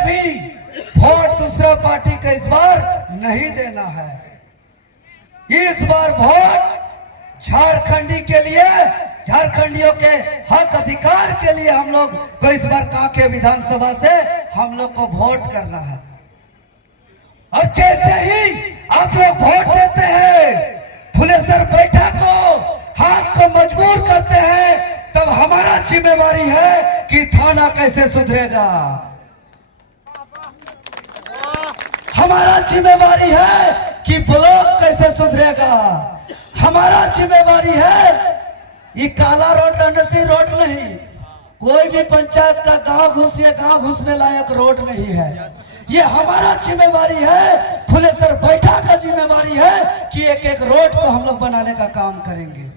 एक भी वोट दूसरा पार्टी का इस बार नहीं देना है। इस बार वोट झारखंडी के लिए, झारखंडियों के हक अधिकार के लिए हम लोग को इस बार कांके विधानसभा से हम लोग को वोट करना है। और जैसे ही आप लोग वोट देते हैं, फुलेसर बैठा को हाथ को मजबूर करते हैं, तब हमारा जिम्मेवारी है कि थाना कैसे सुधरेगा। हमारा जिम्मेवारी है कि ब्लॉक कैसे सुधरेगा। हमारा जिम्मेवारी है ये काला रोड रणसी रोड नहीं, कोई भी पंचायत का गांव घुसने लायक रोड नहीं है। ये हमारा जिम्मेवारी है, फुलेसर बैठा का जिम्मेवारी है कि एक एक रोड को हम लोग बनाने का काम करेंगे।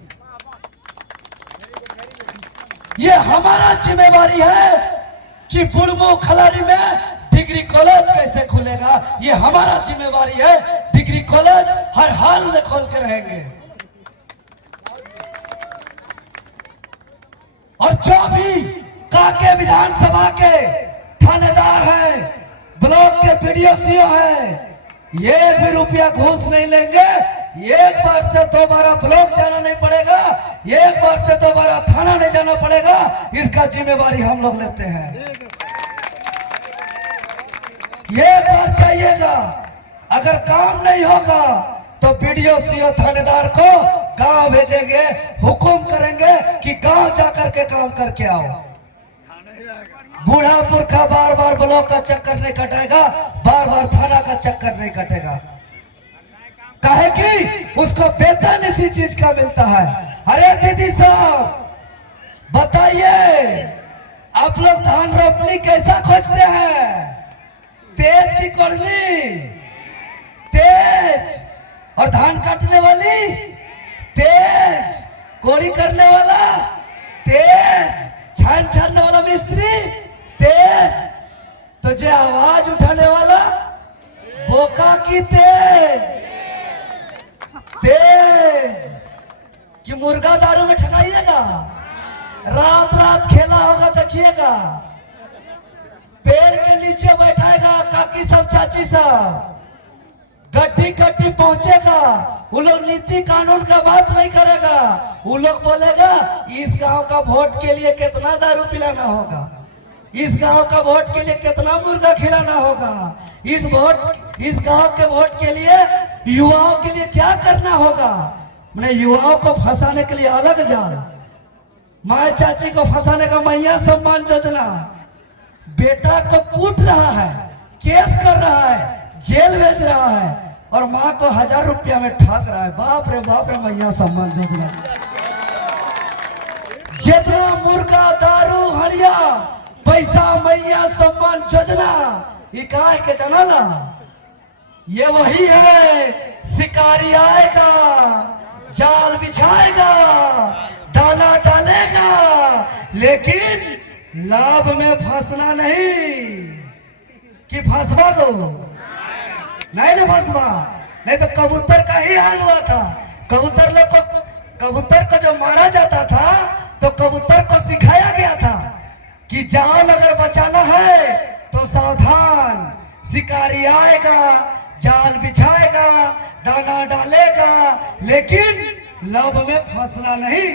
ये हमारा जिम्मेवारी है कि बुढ़मू खलारी में डिग्री कॉलेज कैसे खुलेगा। ये हमारा जिम्मेवारी है। डिग्री कॉलेज हर हाल में खोल के रहेंगे। और जो भी कांके विधानसभा के थानेदार हैं, ब्लॉक के बीडीओ हैं, ये भी रुपया घूस नहीं लेंगे। एक बार से दोबारा ब्लॉक जाना नहीं पड़ेगा, एक बार से दोबारा थाना नहीं जाना पड़ेगा। इसका जिम्मेवारी हम लोग लेते हैं। ये बार चाहिएगा, अगर काम नहीं होगा तो बीडीओ सीओ थानेदार को गांव भेजेंगे, हुकुम करेंगे कि गांव जाकर के काम करके आओ। बूढ़ा पुरखा बार बार ब्लॉक का चक्कर नहीं कटेगा, बार बार थाना का चक्कर नहीं कटेगा। काहे कि उसको वेतन इसी चीज का मिलता है। अरे दीदी साहब बताइए, आप लोग धान रोपनी कैसा खोजते हैं? तेज की कड़नी? तेज। और धान काटने वाली तेज, कोड़ी करने वाला तेज, छान छानने वाला मिस्त्री तेज, तो जो आवाज उठाने वाला बोका की तेज। तेज कि मुर्गा दारू में ठगाइएगा, रात रात खेला होगा देखिएगा, पेड़ के नीचे बैठाएगा काकी सब चाची सब, गड्डी गड्डी पहुंचेगा। वो लोग नीति कानून का बात नहीं करेगा, वो लोग बोलेगा इस गांव का वोट के लिए कितना दारू पिलाना होगा, इस गांव का वोट के लिए कितना मुर्गा खिलाना होगा, इस गांव के वोट के लिए युवाओं के लिए क्या करना होगा। मैंने युवाओं को फंसाने के लिए अलग जाल, माँ चाची को फंसाने का मैया सम्मान योजना, बेटा को कूट रहा है, केस कर रहा है, जेल भेज रहा है, और माँ को 1000 रुपया में ठग रहा है। बाप रे मैया सम्मान योजना। जितना मुर्गा दारू हड़िया पैसा मैया सम्मान योजना, ये काहे के जनाला? ये वही है, शिकारी आएगा, जाल बिछाएगा, दाना डालेगा, लेकिन लाभ में फंसना नहीं। कि फंसवा दो नहीं ना फंसवा, नहीं तो कबूतर का ही हाल हुआ था। कबूतर को जो मारा जाता था तो कबूतर को सिखाया गया था कि जान अगर बचाना है तो सावधान, शिकारी आएगा, जाल बिछाएगा, दाना डालेगा, लेकिन लब में फंसना नहीं।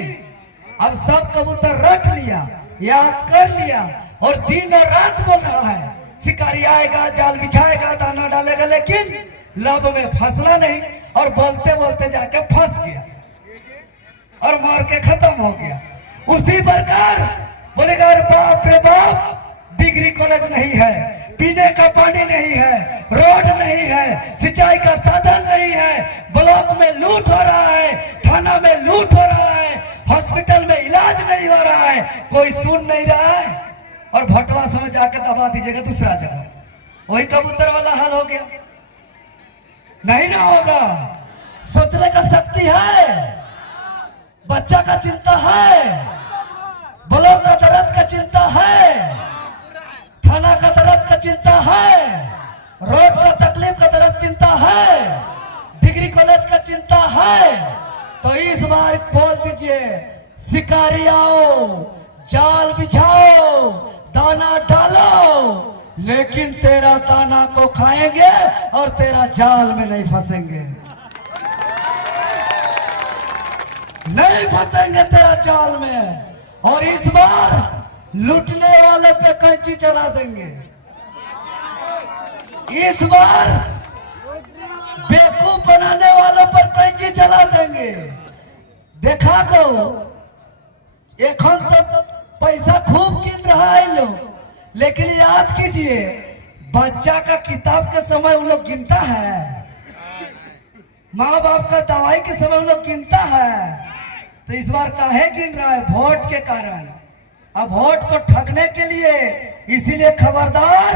अब सब कबूतर रट लिया, याद कर लिया, और दिन और रात बोल रहा है शिकारी आएगा, जाल बिछाएगा, दाना डालेगा, लेकिन लब में फंसना नहीं। और बोलते बोलते जाके फंस गया और मार के खत्म हो गया। उसी प्रकार बोलेगा अरे बाप रे बाप, डिग्री कॉलेज नहीं है, पीने का पानी नहीं है, रोड नहीं है, सिंचाई का साधन नहीं है, ब्लॉक में लूट हो रहा है, थाना में लूट हो रहा है, हॉस्पिटल में इलाज नहीं हो रहा है, कोई सुन नहीं रहा है, और भटवा समय जाके दबा दीजिएगा दूसरा जगह। वही कबूतर वाला हाल हो गया। नहीं ना होगा। सोचने का शक्ति है, बच्चा का चिंता है, ब्लॉक का दर्द का चिंता है, थाना का दर्द का चिंता है, रोड का तकलीफ का दर्द चिंता है, डिग्री कॉलेज का चिंता है। तो इस बार बोल दीजिए, शिकारी आओ, जाल बिछाओ, दाना डालो, लेकिन तेरा दाना को खाएंगे और तेरा जाल में नहीं फंसेंगे, नहीं फंसेंगे तेरा जाल में। और इस बार लूटने वाले पे कैंची चला देंगे, इस बार बेवकूफ बनाने वालों पर कैंची चला देंगे। देखा को एखन तो पैसा खूब गिन रहा है लोग, लेकिन याद कीजिए बच्चा का किताब के समय वो लोग गिनता है, माँ बाप का दवाई के समय वो लोग गिनता है। तो इस बार काहे गिन रहा है? वोट के कारण। अब वोट को ठगने के लिए, इसीलिए खबरदार,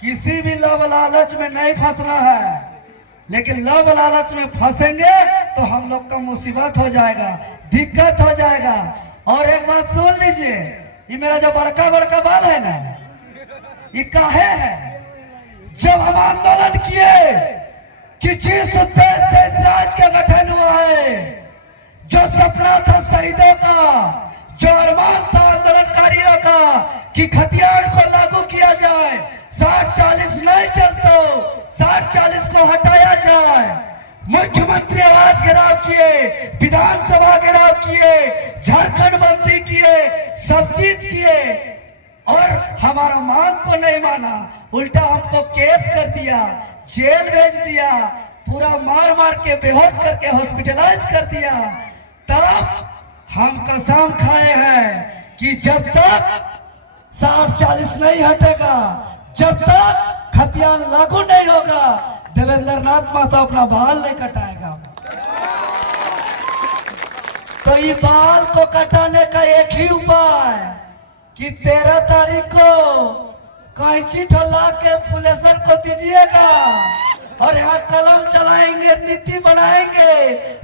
किसी भी लव लालच में नहीं फंसना है। लेकिन लव लालच में फंसेंगे तो हम लोग का मुसीबत हो जाएगा, दिक्कत हो जाएगा। और एक बात सुन लीजिए, ये मेरा जो बड़का बड़का बाल है ना, ये काहे है? जब हम आंदोलन किए कि जिस उद्देश्य से इस राज्य का गठन हुआ है, जो सपना था शहीदों का, जो अरमान था आंदोलनकारियों का कि खतियान को लागू किया जाए, 60-40 नहीं चलते, 60-40 को हटाया जाए। मुख्यमंत्री आवास घेराव किए, विधानसभा घेराव किए, झारखंड बंदी किए, सब चीज किए, और हमारा मांग को नहीं माना, उल्टा हमको केस कर दिया, जेल भेज दिया, पूरा मार मार के बेहोश करके हॉस्पिटलाइज कर दिया। तब हम कसम खाए हैं कि जब तक 60-40 नहीं हटेगा, जब तक खतियान लागू नहीं होगा, देवेंद्र नाथ महतो अपना बाल नहीं कटाएगा। तो ये बाल को कटाने का एक ही उपाय कि 13 तारीख को कैंची ठला के फुलेसर को दीजिएगा और यहाँ कलम चलाएंगे, नीति बनाएंगे,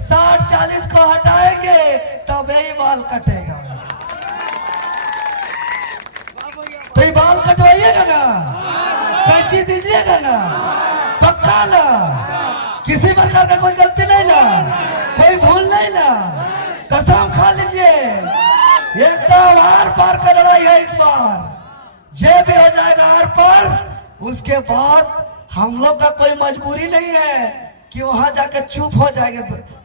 60-40 को हटाएंगे, तब ही बाल कटेगा। तो ये बाल कटवाइएगा ना, कैंची दीजिएगा ना, पक्का ना, किसी प्रकार का कोई गलती नहीं ना, कोई भूल नहीं ना, कसम खा लीजिए। एकदम आर पार का लड़ाई है इस बार, जे भी हो जाएगा आर पार। उसके बाद हम लोग का कोई मजबूरी नहीं है कि वहां जाकर चुप हो जाएंगे।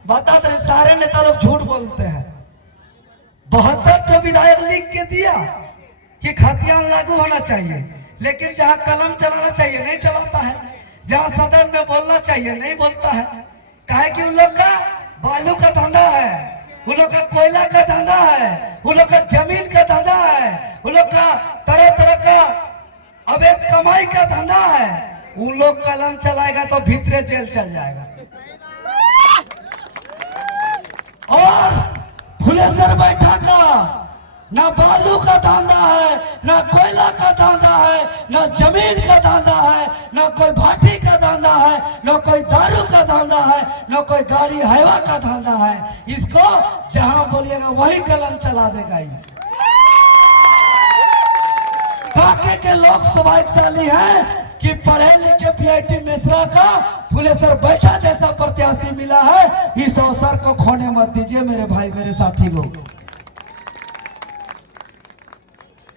बता तो सारे नेता लोग झूठ बोलते हैं। 72 विधायक लिख के दिया कि खतियान लागू होना चाहिए, लेकिन जहां कलम चलाना चाहिए नहीं चलाता है, जहां सदन में बोलना चाहिए नहीं बोलता है। काहे कि उन लोग का बालू का धंधा है, उन लोग का कोयला का धंधा है, उन लोग का जमीन का धंधा है, उन लोग का तरह तरह का अवैध कमाई का धंधा है। उन लोग कलम चलाएगा तो भीतरे जेल चल जाएगा। और फुलेसर बैठा का ना बालू का धंधा है, ना कोयला का धंधा है, ना जमीन का धंधा है, ना कोई भाटी का धंधा है, ना कोई दारू का धंधा है, ना कोई गाड़ी हैवा का धंधा है। इसको जहां बोलिएगा वही कलम चला देगा। ये काके के लोग सौभाग्यशाली हैं कि पढ़े लिखे पीआईटी मिश्रा का फुलेसर बैठा जैसा प्रत्याशी मिला है। इस अवसर को खोने मत दीजिए मेरे भाई, मेरे साथी लोग।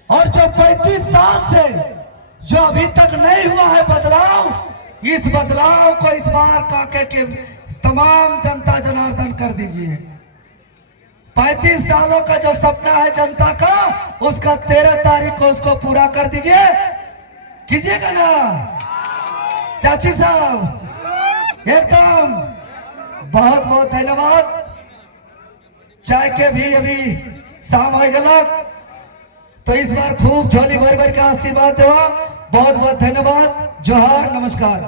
और जो 35 साल से जो अभी तक नहीं हुआ है बदलाव, इस बदलाव को इस बार काके के तमाम जनता जनार्दन कर दीजिए। 35 सालों का जो सपना है जनता का, उसका 13 तारीख को उसको पूरा कर दीजिए। कीजिएगा ना चाची साहब? एकदम बहुत बहुत धन्यवाद। चाय के भी अभी शाम हो गलत, तो इस बार खूब झोली भर भर का आशीर्वाद देवा। बहुत बहुत धन्यवाद। जोहार, नमस्कार।